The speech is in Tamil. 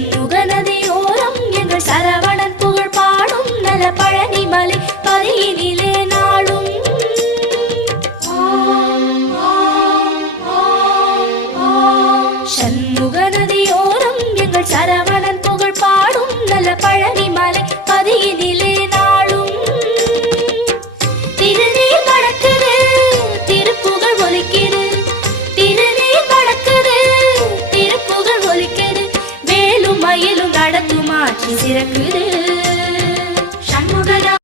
சண்முகநதியோரம் எங்கள் சரவணன் புகழ் பாடும் நல பழனி மலை பதியினிலே நாளும் சண்முகநதியோரம் எங்கள் சரவணன்